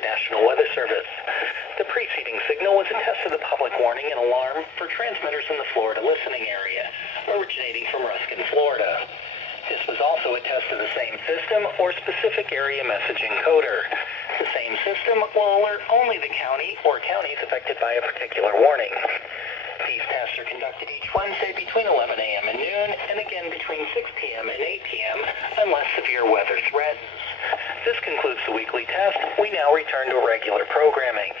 National Weather Service. The preceding signal was a test of the public warning and alarm for transmitters in the Florida listening area, originating from Ruskin, Florida. This was also a test of the same system or specific area message encoder. The same system will alert only the county or counties affected by a particular warning. These tests are conducted each Wednesday between 11 a.m. and noon, and again between 6 p.m. and 8 p.m. unless severe weather threatens. This concludes the weekly test. We now return to regular programming.